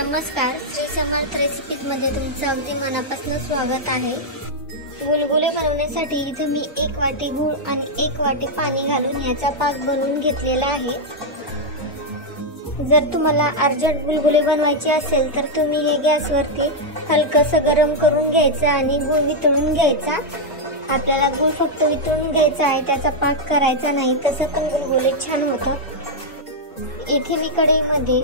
नमस्कार, श्री समर्थ रेसिपीज मध्ये तुमचं अगदी मनापासून स्वागत आहे। गुलगुले बनवण्यासाठी इथे मी 1 वाटी गूळ आणि 1 वाटी पाणी घालून याचा पाक बनवून घेतलेला आहे। जर तुम्हाला अर्जंट गुलगुले बनवायचे असेल तर तुम्ही हे गॅसवरती हलकसं गरम करून घ्यायचं आणि गूळ वितळून घ्यायचा। आपल्याला गूळ फक्त वितळून घ्यायचा आहे, त्याचा पाक करायचा नाही, तसं पण गुलगुले छान होतात। इथे मी कढईमध्ये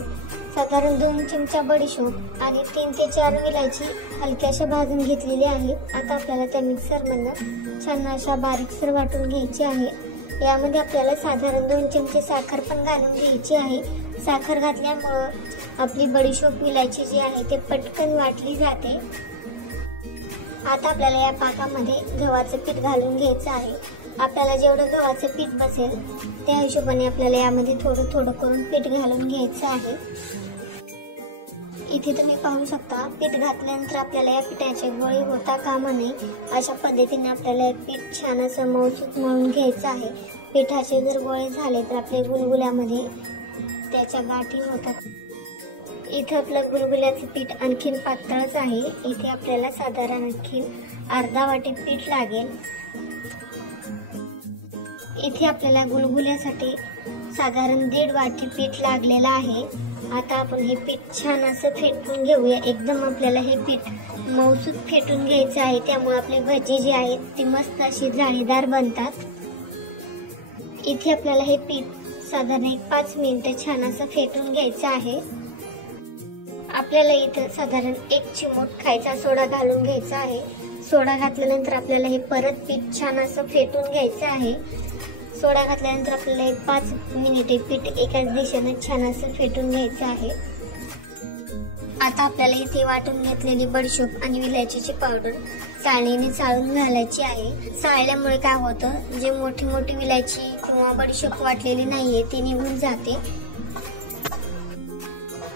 साधारण 2 चमचा बडीशोप आणि 3 ते 4 विलायची हलक्याशा भाजून घेतलेली आहे। आता आपल्याला त्या मिक्सरमधून छान अशा बारीकसर वाटून घ्यायची आहे। यामध्ये आपल्याला साधारण 2 चमचे साखर पण घालून घ्यायची आहे। साखर घातल्यामुळे आपली बडीशोप विलायची जी आहे ते पटकन वाटली जाते। आता आपल्याला या पाकामध्ये गव्हाचं पीठ घालून घ्यायचं आहे। आपल्याला जेवढं गव्हाचं पीठ बसेल त्या हिशोबाने आपल्याला यामध्ये थोडं थोडं करून पीठ घालून घ्यायचं आहे। इथे तुम्ही पाहू शकता, पीठ घातल्यानंतर आपल्याला या पिठाचे गोळे होता कामा नये, अशा पद्धतीने आपल्याला पीठ छान असं मऊसूत मळून घ्यायचं आहे। पिठाचे जर गोळे झाले तर आपल्या गुलगुल्यामध्ये त्याच्या गाठी होतात। इथे आपलं गुलगुल्याचं पीठ आणखीन पातळच आहे। इथे आपल्याला साधारण आणखीन अर्धा वाटी पीठ लागेल। इथे आपल्याला गुलगुल्यासाठी साधारण 1.5 वाटी पीठ लागलेलं आहे। आता आपण हे पीठ छान असं फेटून घेऊया। एकदम आपल्याला हे पीठ मऊसूत फेटून घ्यायचं आहे, त्यामुळे आपली भजी जी आहेत ती मस्त अशी जाळीदार बनतात। इथे आपल्याला हे पीठ साधारण 5 मिनिटं छान असं फेटून घ्यायचं आहे। आपल्याला इथं साधारण 1 चिमूट खायचा सोडा घालून घ्यायचा आहे। सोडा घातल्यानंतर आपल्याला हे परत पीठ छान असं फेटून घ्यायचं आहे। सोडा घातल्यानंतर आपल्याला 5 मिनिटे पीठ एकाच दिशेने छान असं फेटून घ्यायचं आहे। आता आपल्याला इथे वाटून घेतलेली बडीशोप आणि विलायचीची पावडर चाळणीने चाळून घालायची आहे। चाळल्यामुळे काय होतं, जे मोठी मोठी विलायची किंवा बडीशोप वाटलेली नाहीये ती निघून जाते।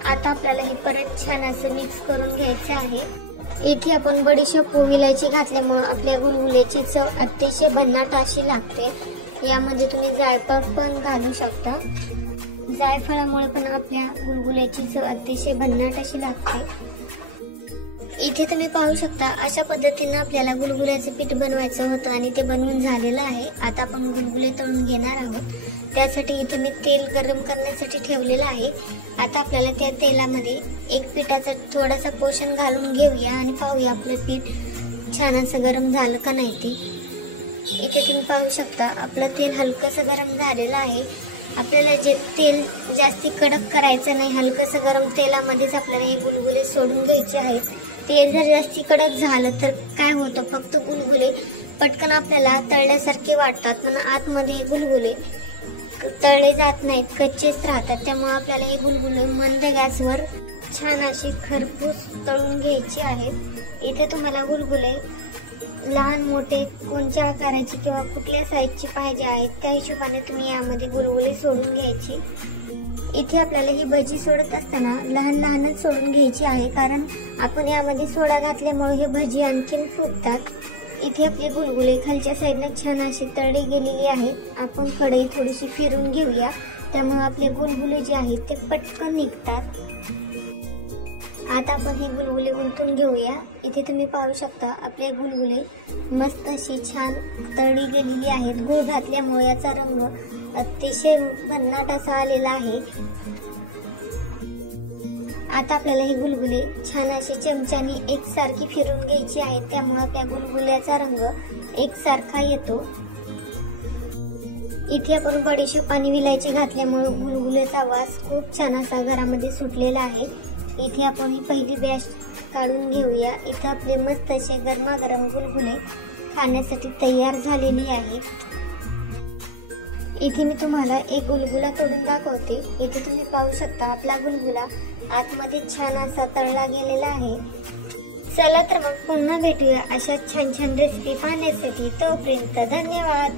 आता आपल्याला हे परत छान असं मिक्स करून घ्यायचं आहे। इथे आपण बडीशोप व विलायची घातल्यामुळे आपल्या गुलगुल्याची चव अतिशय भन्नाट अशी लागते। यामध्ये तुम्ही जायफळ पण घालू शकता। जायफळामुळे पण आपल्या गुलगुल्याची चव अतिशय भन्नाट अशी लागते। इथे तुम्ही पाहू शकता, अशा पद्धतीने आपल्याला गुलगुल्याचं पीठ बनवायचं होतं आणि ते बनवून झालेलं आहे। आता आपण गुलगुले तळून घेणार आहोत। त्यासाठी इथे मी तेल गरम करण्यासाठी ठेवलेलं आहे। आता आपल्याला त्या तेलामध्ये एक पिठाचा थोडासा पोषण घालून घेऊया आणि पाहूया आपलं पीठ छान असं गरम झालं का नाही ते। इथे तुम्ही पाहू शकता, आपलं तेल हलकसं गरम झालेलं आहे। आपल्याला जे तेल जास्ती कडक करायचं नाही, हलकसं गरम तेलामध्येच आपल्याला हे गुलगुले सोडून घ्यायचे आहेत। तेल जर जास्ती कडक झालं तर काय होतं, फक्त गुलगुले पटकन आपल्याला तळल्यासारखे वाटतात, पण आतमध्ये गुलगुले तळले जात नाहीत, कच्चेच राहतात। त्यामुळे आपल्याला हे गुलगुले मंद गॅसवर छान अशी खरपूस तळून घ्यायची आहेत। इथे तुम्हाला गुलगुले लहान मोठे कोणत्या आकाराची किंवा कुठल्या साईजची पाहिजे आहेत त्या हिशोबाने तुम्ही यामध्ये गुलगुले सोडून घ्यायची। इथे आपल्याला ही भजी सोडत असताना लहान लहानच सोडून घ्यायची आहे, कारण आपण यामध्ये सोडा घातल्यामुळे हे भजी आणखीन फुगतात। इथे आपले गुलगुले खालच्या साईडने छान अशी तळली गेलेली आहेत। आपण कढई थोडीशी फिरून घेऊया, त्यामुळे आपले गुलगुले जे आहेत ते पटकन निघतात। आता आपण हे गुलगुले उलटून घेऊया। इथे तुम्ही पाहू शकता, आपले गुलगुले मस्त अशी छान तळली गेलेली आहेत। गूळ घातल्यामुळे याचा रंग अतिशय भन्नाट असा आलेला आहे। आता आपल्याला हे गुलगुले छान अशी चमच्याने एकसारखी फिरून घ्यायची आहेत, त्यामुळे आपल्या गुलगुल्याचा रंग एकसारखा येतो। इथे आपण बडीशोप आणि विलायची घातल्यामुळे गुलगुल्याचा वास खूप छान असा घरामध्ये सुटलेला आहे। इथे आपण ही पहिली बॅच काढून घेऊया। इथे आपले मस्त असे गरमागरम गुलगुले खाण्यासाठी तयार झालेली आहेत। इथे मी तुम्हाला एक गुलगुला तोडून दाखवते। इथे तुम्ही पाहू शकता, आपला गुलगुला आतमध्ये छान असा तळला गेलेला आहे। चला तर मग पुन्हा भेटूया अशा छान छान रेसिपी पाहण्यासाठी। तोपर्यंत धन्यवाद।